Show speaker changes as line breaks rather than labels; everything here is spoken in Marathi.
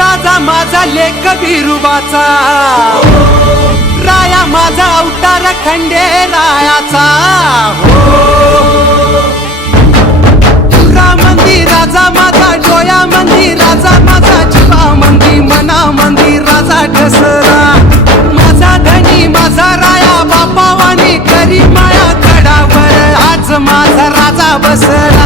राजा माझा लेख बिरुबाचा राया माझा अवतार खंडे रायाचा. तुरा मंदी राजा माझा डोया मंदी राजा माझा जीवा मंदी मना मंदी राजा ठसरा माझा धनी माझा राया बापावानी करी माया कडावर आज माझा राजा बसला.